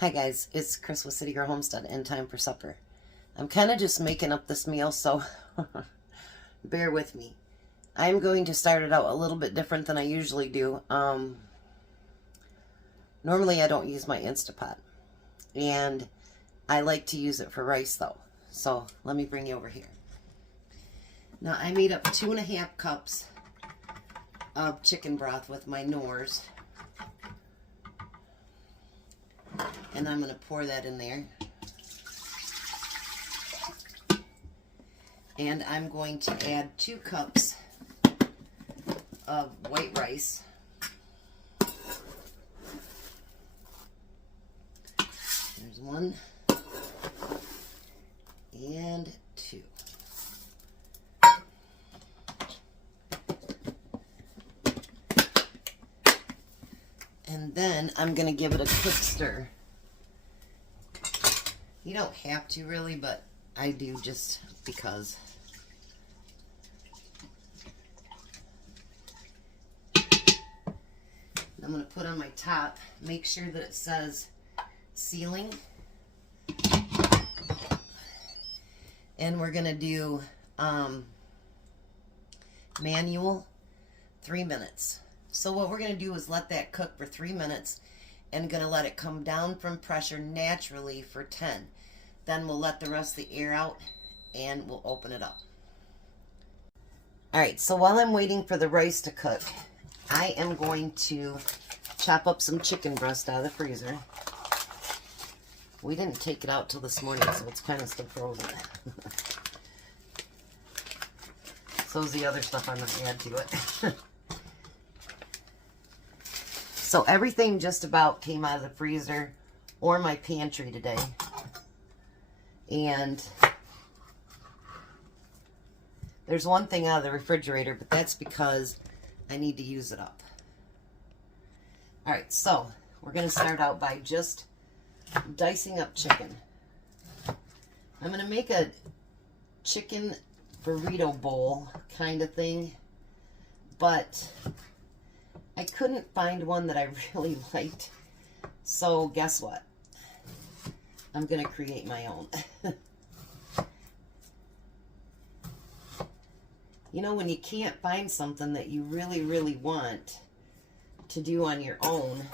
Hi guys, it's Chris with City Girl Homestead and time for supper. I'm kind of just making up this meal, so bear with me. I'm going to start it out a little bit different than I usually do. Normally I don't use my Instapot, and I like to use it for rice though. So let me bring you over here. Now I made up 2.5 cups of chicken broth with my Knorrs. And I'm going to pour that in there. And I'm going to add 2 cups of white rice. There's 1 and 2. And then I'm going to give it a quick stir. You don't have to really, but I do just because. I'm going to put on my top, make sure that it says sealing. And we're going to do manual 3 minutes. So what we're going to do is let that cook for 3 minutes and going to let it come down from pressure naturally for 10. Then we'll let the rest of the air out and we'll open it up. Alright, so while I'm waiting for the rice to cook, I am going to chop up some chicken breast out of the freezer. We didn't take it out till this morning, so it's kind of still frozen. So is the other stuff I'm going to add to it. So everything just about came out of the freezer or my pantry today. And there's one thing out of the refrigerator, but that's because I need to use it up. Alright, so we're going to start out by just dicing up chicken. I'm going to make a chicken burrito bowl kind of thing, but I couldn't find one that I really liked. So guess what? I'm going to create my own. You know, when you can't find something that you really, really want to do on your own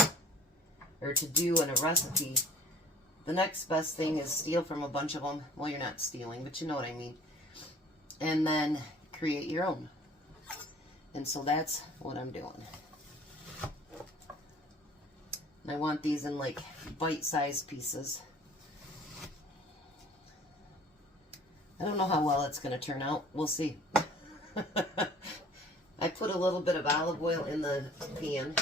or to do in a recipe, the next best thing is steal from a bunch of them. Well, you're not stealing, but you know what I mean. And then create your own. And so that's what I'm doing. And I want these in like bite-sized pieces. I don't know how well it's going to turn out. We'll see. I put a little bit of olive oil in the pan.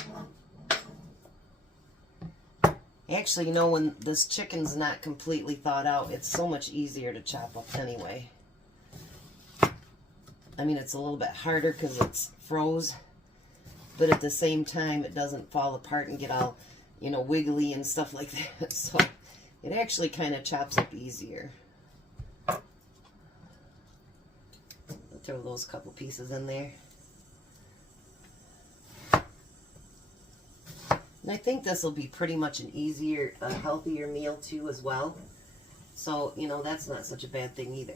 Actually, you know, when this chicken's not completely thawed out, it's so much easier to chop up anyway. I mean, it's a little bit harder because it's froze, but at the same time, it doesn't fall apart and get all, you know, wiggly and stuff like that. So it actually kind of chops up easier. Throw those couple pieces in there. And I think this will be pretty much an easier, a healthier meal too as well. So, you know, that's not such a bad thing either.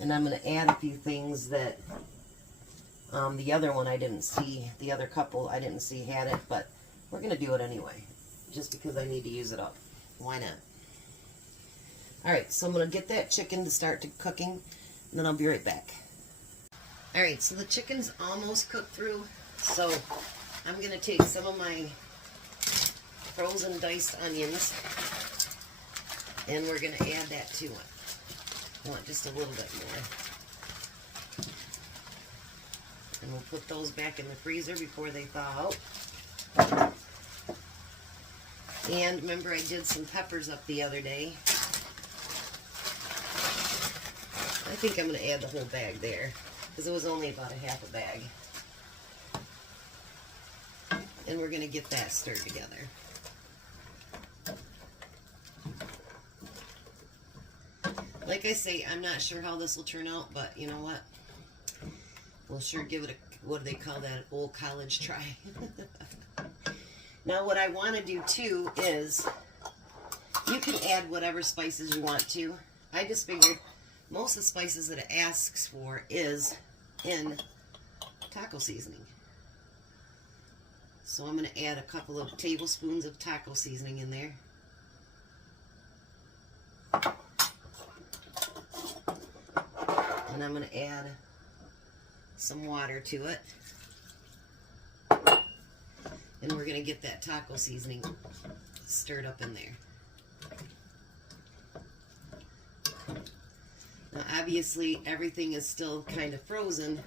And I'm going to add a few things that the other one I didn't see, the other couple I didn't see had it, but we're going to do it anyway, just because I need to use it up. Why not? Alright, so I'm going to get that chicken to start cooking, and then I'll be right back. Alright, so the chicken's almost cooked through, so I'm going to take some of my frozen diced onions, and we're going to add that to it. I want just a little bit more. And we'll put those back in the freezer before they thaw out. And remember, I did some peppers up the other day. I think I'm going to add the whole bag there, because it was only about a half a bag. And we're going to get that stirred together. Like I say, I'm not sure how this will turn out, but you know what? We'll sure give it a, what do they call that, old college try. Now what I want to do too is, you can add whatever spices you want to. I just figured most of the spices that it asks for is in taco seasoning. So I'm going to add a couple of tablespoons of taco seasoning in there. And I'm going to add some water to it. And we're going to get that taco seasoning stirred up in there. Now obviously everything is still kind of frozen,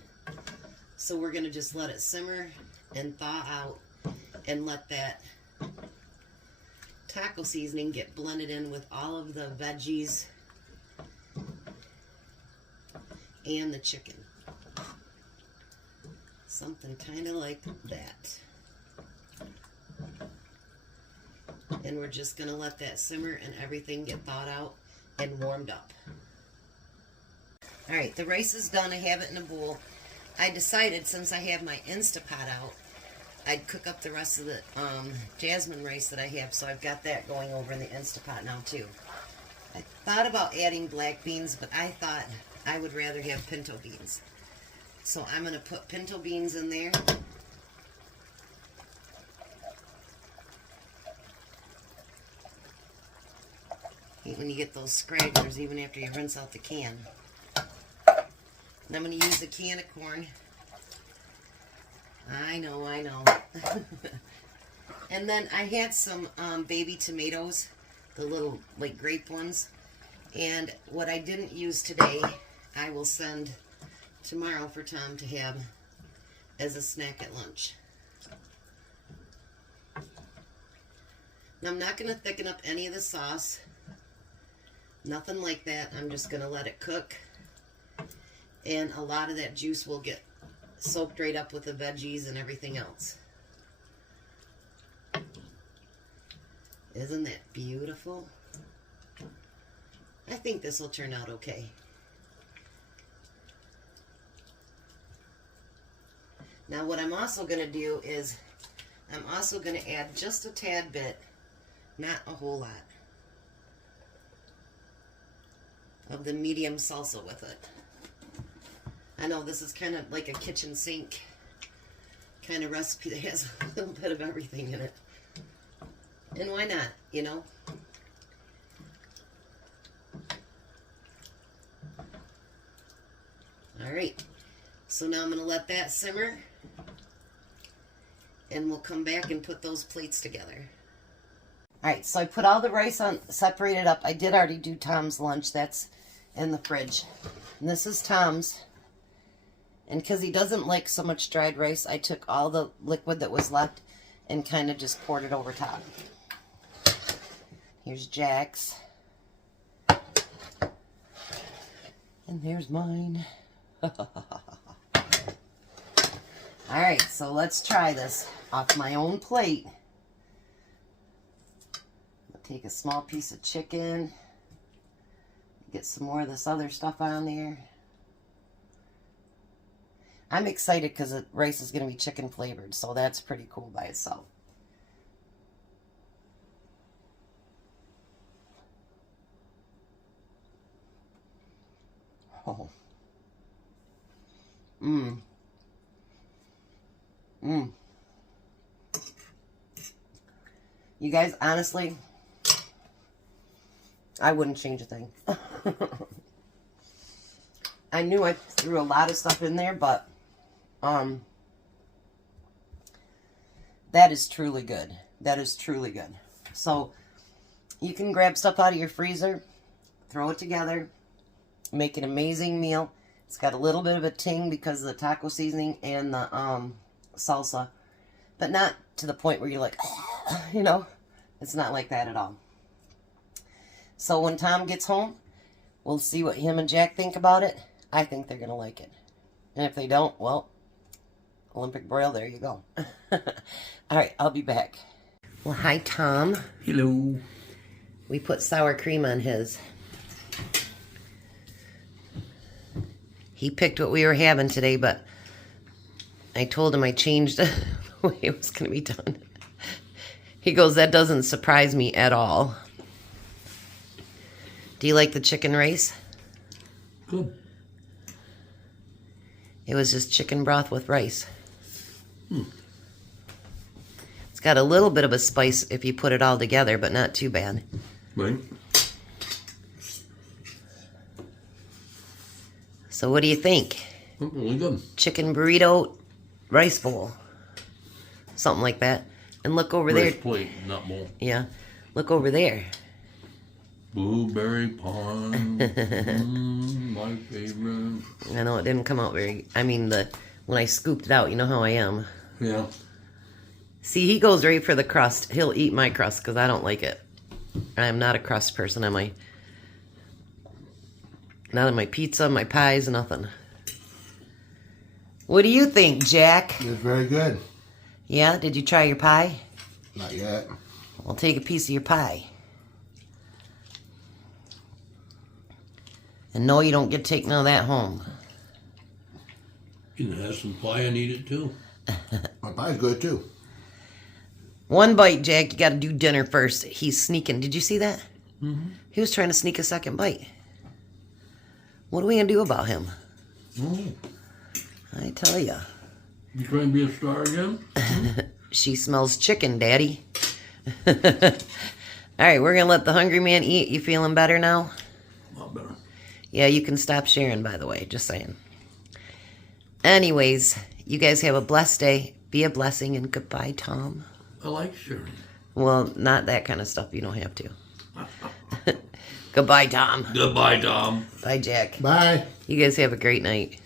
so we're going to just let it simmer and thaw out and let that taco seasoning get blended in with all of the veggies and the chicken. Something kind of like that. And we're just going to let that simmer and everything get thawed out and warmed up. Alright, the rice is done. I have it in a bowl. I decided, since I have my Instapot out, I'd cook up the rest of the jasmine rice that I have, so I've got that going over in the Instapot now too. I thought about adding black beans, but I thought I would rather have pinto beans. So I'm going to put pinto beans in there. Hate when you get those scragglers even after you rinse out the can. And I'm going to use a can of corn. I know. And then I had some baby tomatoes, the little like grape ones. And what I didn't use today, I will send tomorrow for Tom to have as a snack at lunch. Now I'm not going to thicken up any of the sauce. Nothing like that. I'm just going to let it cook. And a lot of that juice will get soaked right up with the veggies and everything else. Isn't that beautiful? I think this will turn out okay. Now what I'm also going to do is I'm also going to add just a tad bit, not a whole lot, of the medium salsa with it. I know this is kind of like a kitchen sink kind of recipe that has a little bit of everything in it. And why not, you know? Alright, so now I'm going to let that simmer. And we'll come back and put those plates together. Alright, so I put all the rice on, separated up. I did already do Tom's lunch. That's in the fridge. And this is Tom's. And because he doesn't like so much dried rice, I took all the liquid that was left and kind of just poured it over top. Here's Jack's. And there's mine. Alright, so let's try this off my own plate. I'll take a small piece of chicken. Get some more of this other stuff on there. I'm excited because the rice is going to be chicken flavored, so that's pretty cool by itself. Oh. You guys, honestly, I wouldn't change a thing. I knew I threw a lot of stuff in there, but that is truly good. That is truly good. So you can grab stuff out of your freezer, throw it together, make an amazing meal. It's got a little bit of a ting because of the taco seasoning and the salsa, but not to the point where you're like, you know, it's not like that at all. So when Tom gets home, we'll see what him and Jack think about it. I think they're going to like it. And if they don't, well, Olympic broil, there you go. All right, I'll be back. Well, hi, Tom. Hello. We put sour cream on his. He picked what we were having today, but I told him I changed the way it was going to be done. He goes, that doesn't surprise me at all. Do you like the chicken rice? Good. It was just chicken broth with rice. It's got a little bit of a spice if you put it all together, but not too bad. Right. So what do you think? Really good. Chicken burrito, rice bowl. Something like that. And look over Rice there. plate, not bowl. Yeah. Look over there. Blueberry pie. My favorite. I know it didn't come out very... I mean, when I scooped it out, you know how I am. Yeah. See, he goes right for the crust. He'll eat my crust because I don't like it. I am not a crust person, am I? Not on my pizza, my pies, nothing. What do you think, Jack? It's very good. Yeah? Did you try your pie? Not yet. I'll take a piece of your pie. And no, you don't get to take none of that home. You can have some pie and eat it too. My pie's good too. One bite, Jack. You got to do dinner first. He's sneaking. Did you see that? Mm-hmm. He was trying to sneak a second bite. What are we going to do about him? Oh. I tell ya. You trying to be a star again? She smells chicken, Daddy. All right, we're going to let the hungry man eat. You feeling better now? A lot better. Yeah, you can stop sharing, by the way. Just saying. Anyways, you guys have a blessed day. Be a blessing, and goodbye, Tom. I like sharing. Well, not that kind of stuff. You don't have to. Goodbye, Tom. Goodbye, Tom. Bye, Jack. Bye. You guys have a great night.